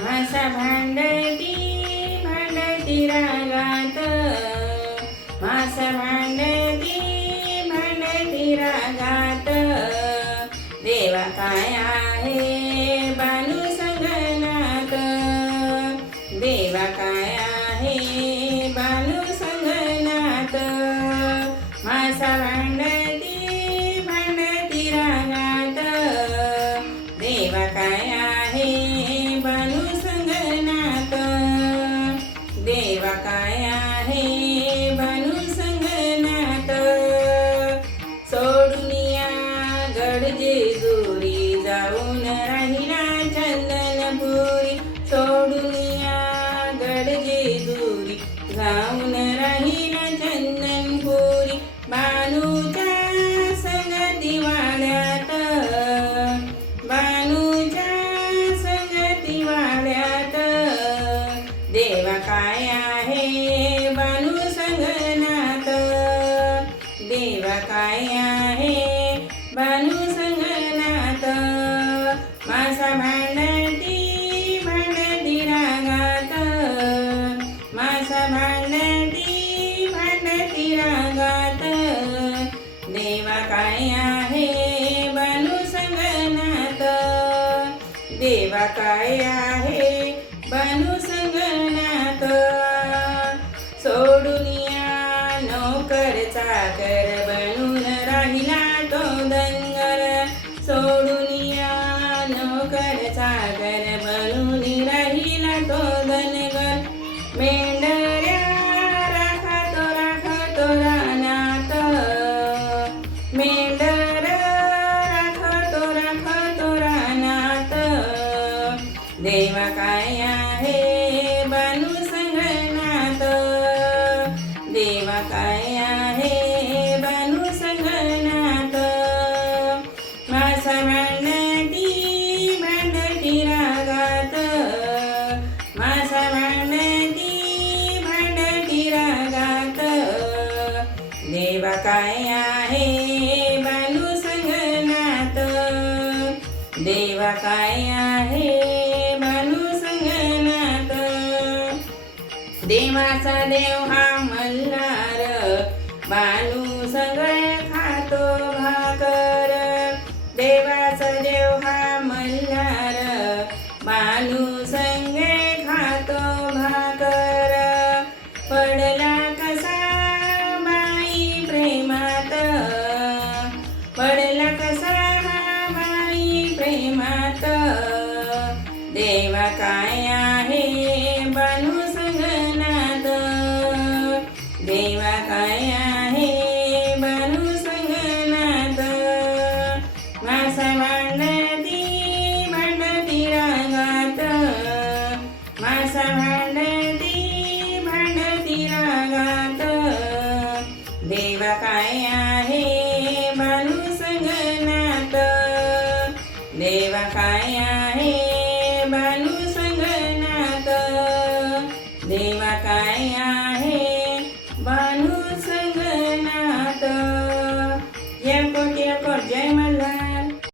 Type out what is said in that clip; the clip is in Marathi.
मासा भांडती भांडती रागात. मासा भांडती भांडती रागात. देवा काय आहे बानू संगनात? देवा काय आहे बानू संगनात? मासा काय आहे म्हणून संगनात सोडूनिया गडजे जोरी जाऊन राहिला चंदनपुरी. सोडूनिया गडजे जोरी जाऊन राहिला चंदनपुरी. बानूच्या काय आहे बनू संगनात मासा भांडती भांडती रागात. मासा भांडती भांडती रागात. देवा काय आहे बनू संगनात देवा काय आहे बनू संगनात नोकर चाकर बनून राहिला तो दंगर सोडूनिया नोकर चाकर बनून राहिला तो दनगर मेंढऱ्या राखतो राखतो रानात मेंढर राखा तो रानात देवा काय आहे भांडती भांडती रागात मासा भांडती भांडती रागात. देवा काय आहे बानू संगनात देवा काय आहे बानू संगनात देवाचा देव हा मल्हार बानू सगळे देवाचा देव हा मल्हार माणूस संगे खातो भाकर. पडला कसा बाई प्रेमात? पडला कसा हा बाई प्रेमात? देवा काय काय आहे माणूस गणात? देवा काय आहे